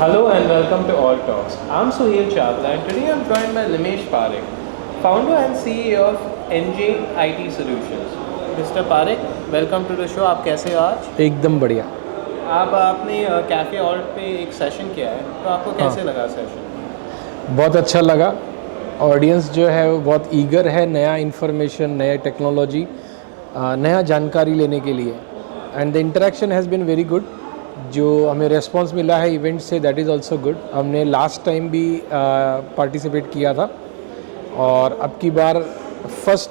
Hello and welcome to All Talks. I'm Suhail Chawla and today I'm joined by Limesh Parekh, founder and CEO of NJ IT Solutions. Mr. Parekh, welcome to the show. आप कैसे हो आज? एकदम बढ़िया। आपने cafe alt पे एक session किया है, तो आपको कैसे लगा सेशन? बहुत अच्छा लगा। ऑडियंस जो है वो बहुत ईगर है नया इन्फॉर्मेशन, नया टेक्नोलॉजी, नया जानकारी लेने के लिए। And the interaction has been very good. जो हमें रेस्पॉन्स मिला है इवेंट से, दैट इज़ ऑल्सो गुड। हमने लास्ट टाइम भी पार्टिसिपेट किया था और अब की बार फर्स्ट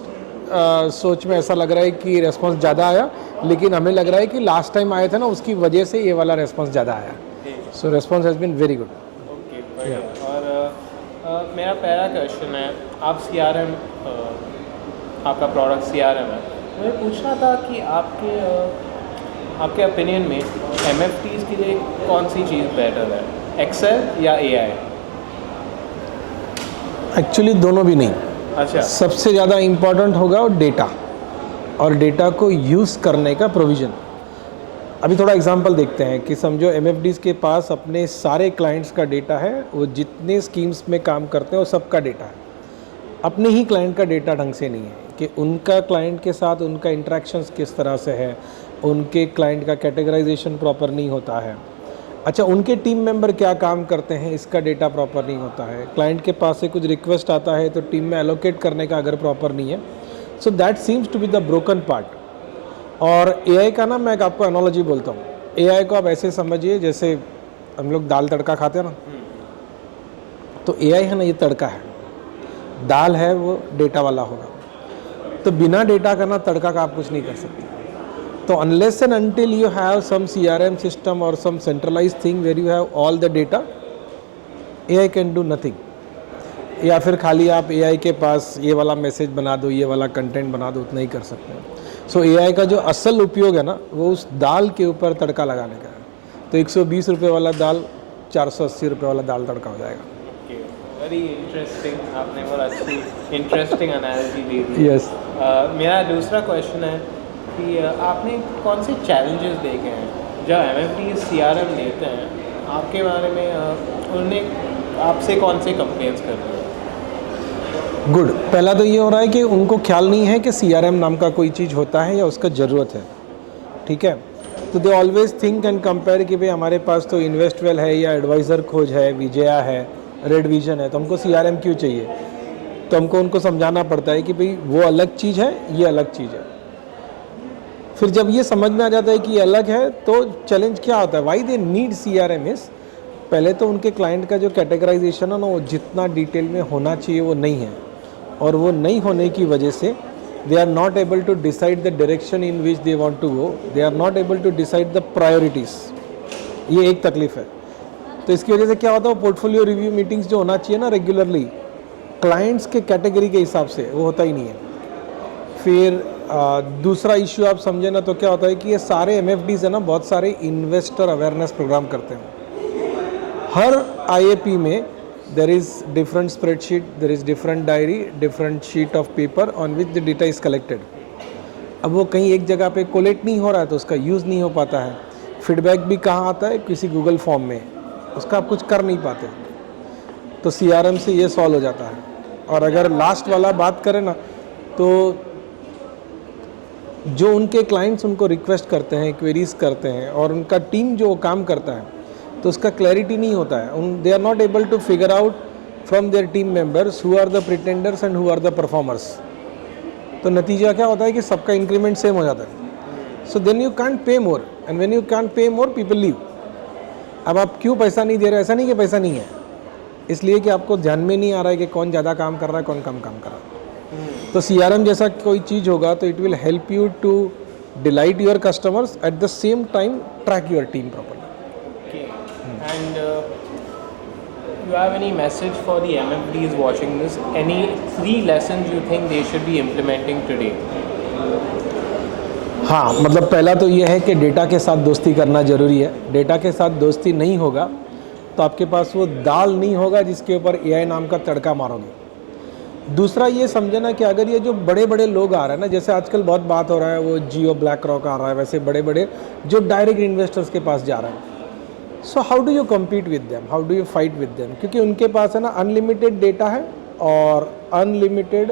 सोच में ऐसा लग रहा है कि रेस्पॉन्स ज़्यादा आया, लेकिन हमें लग रहा है कि लास्ट टाइम आया था ना, उसकी वजह से ये वाला रेस्पॉन्स ज़्यादा आया। So response has been very good. Okay, और मेरा पहला क्वेश्चन है, आप CRM, आपका प्रोडक्ट CRM है, मुझे पूछना था कि आपके ओपिनियन में MFTs के लिए कौन सी चीज़ बेटर है, एक्सेल या AI? एक्चुअली दोनों भी नहीं। अच्छा, सबसे ज़्यादा इम्पॉर्टेंट होगा वो डेटा और डेटा को यूज़ करने का प्रोविज़न। अभी थोड़ा एग्जांपल देखते हैं कि समझो MFDs के पास अपने सारे क्लाइंट्स का डेटा है, वो जितने स्कीम्स में काम करते हैं वो सबका डेटा है। अपने ही क्लाइंट का डेटा ढंग से नहीं है कि उनका क्लाइंट के साथ उनका इंटरेक्शंस किस तरह से है, उनके क्लाइंट का कैटेगराइजेशन प्रॉपर नहीं होता है। अच्छा, उनके टीम मेंबर क्या काम करते हैं, इसका डेटा प्रॉपर नहीं होता है। क्लाइंट के पास से कुछ रिक्वेस्ट आता है तो टीम में एलोकेट करने का अगर प्रॉपर नहीं है, so that seems to be the broken part. और AI का ना, मैं आपको एनोलॉजी बोलता हूँ। AI को आप ऐसे समझिए जैसे हम लोग दाल तड़का खाते हैं ना, तो AI है ना, ये तड़का है, दाल है वो डेटा वाला होगा। तो बिना डेटा का ना तड़का का आप कुछ नहीं कर सकते। तो unless and until you have some CRM system or some centralized thing where you have all the data, AI can do nothing। या फिर खाली आप AI के पास ये वाला मैसेज बना दो, ये वाला कंटेंट बना दो, उतना ही कर सकते हैं। सो AI का जो असल उपयोग है ना, वो उस दाल के ऊपर तड़का लगाने का है। तो 120 रुपये वाला दाल 480 रुपये वाला दाल तड़का हो जाएगा। वेरी इंटरेस्टिंग, आपने बहुत अच्छी इंटरेस्टिंग एनालिसिस दी थी। यस। मेरा दूसरा क्वेश्चन है कि आपने कौन से चैलेंजेस देखे हैं जब MFTs CRM लेते हैं, आपके बारे में उन्हें आपसे कौन से कंप्लेंट्स कर रहे हैं? गुड। पहला तो ये हो रहा है कि उनको ख्याल नहीं है कि CRM नाम का कोई चीज़ होता है या उसका ज़रूरत है। ठीक है, तो they always think and compare कि भाई हमारे पास तो इन्वेस्टवेल है या एडवाइज़र खोज है, विजया है, रेड विजन है, तो हमको CRM क्यों चाहिए। तो हमको उनको समझाना पड़ता है कि भाई वो अलग चीज़ है, ये अलग चीज़ है। फिर जब ये समझ में आ जाता है कि ये अलग है, तो चैलेंज क्या होता है, why they need CRM is, पहले तो उनके क्लाइंट का जो कैटेगराइजेशन है ना, वो जितना डिटेल में होना चाहिए वो नहीं है, और वो नहीं होने की वजह से they are not able to decide the direction in which they want to go, they are not able to decide the priorities. ये एक तकलीफ है। तो इसकी वजह से क्या होता है, वो पोर्टफोलियो रिव्यू मीटिंग्स जो होना चाहिए ना रेगुलरली क्लाइंट्स के कैटेगरी के हिसाब से, वो होता ही नहीं है। फिर दूसरा इश्यू आप समझे ना, तो क्या होता है कि ये सारे MFDs है ना, बहुत सारे इन्वेस्टर अवेयरनेस प्रोग्राम करते हैं। हर IAP में there is different spreadsheet, there is different diary, different sheet of paper on which the data is collected. अब वो कहीं एक जगह पे कोलेक्ट नहीं हो रहा है तो उसका यूज़ नहीं हो पाता है। फीडबैक भी कहाँ आता है, किसी गूगल फॉर्म में, उसका आप कुछ कर नहीं पाते। तो CRM से ये सॉल्व हो जाता है। और अगर लास्ट वाला बात करें ना, तो जो उनके क्लाइंट्स उनको रिक्वेस्ट करते हैं, क्वेरीज करते हैं, और उनका टीम जो काम करता है, तो उसका क्लैरिटी नहीं होता है। They are not able to figure out from their team members who are the pretenders and who are the performers. तो नतीजा क्या होता है कि सबका इंक्रीमेंट सेम हो जाता है। सो देन यू कैंट पे मोर, एंड व्हेन यू कैंट पे मोर पीपल लीव। अब आप क्यों पैसा नहीं दे रहे, ऐसा नहीं कि पैसा नहीं है, इसलिए कि आपको ध्यान में नहीं आ रहा है कि कौन ज़्यादा काम कर रहा है, कौन कम काम कर रहा है। तो CRM जैसा कोई चीज़ होगा तो it will help you to delight your customers, at the same time track your team properly. And you have any message for the MFDs watching this? Any 3 lessons you think they should be implementing today? हाँ, मतलब पहला तो ये है कि data के साथ दोस्ती करना ज़रूरी है। डेटा के साथ दोस्ती नहीं होगा तो आपके पास वो दाल नहीं होगा जिसके ऊपर AI नाम का तड़का मारोगे। दूसरा ये समझना कि अगर ये जो बड़े बड़े लोग आ रहे हैं ना, जैसे आजकल बहुत बात हो रहा है वो जियो ब्लैक रॉक आ रहा है, वैसे बड़े बड़े जो डायरेक्ट इन्वेस्टर्स के पास जा रहे हैं। So how do you compete with them, how do you fight with them? क्योंकि उनके पास है ना अनलिमिटेड डेटा है और अनलिमिटेड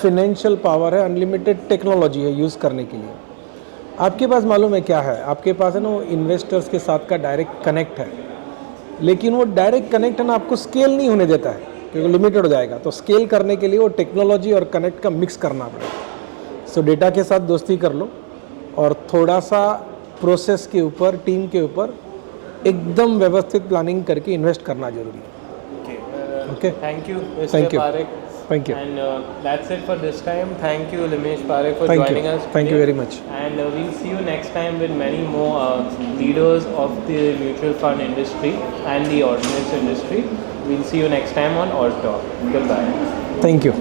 फिनेंशियल पावर है, अनलिमिटेड टेक्नोलॉजी है यूज़ करने के लिए। आपके पास मालूम है क्या है, आपके पास है ना वो इन्वेस्टर्स के साथ का डायरेक्ट कनेक्ट है, लेकिन वो डायरेक्ट कनेक्ट है ना आपको स्केल नहीं होने देता है क्योंकि लिमिटेड हो जाएगा। तो स्केल करने के लिए वो टेक्नोलॉजी और कनेक्ट का मिक्स करना पड़ेगा। सो डेटा के साथ दोस्ती कर लो और थोड़ा सा प्रोसेस के ऊपर, टीम के ऊपर एकदम व्यवस्थित प्लानिंग करके इन्वेस्ट करना जरूरी है। Okay, thank you Thank you. Parekh. Thank you, And that's it for this time. Thank you, Limesh Parekh, for thank joining you, us. Thank you today. Very much. And we'll see you next time with many more leaders of the mutual fund industry and the ordinance industry. We'll see you next time on Alt Talk. Goodbye. Thank you.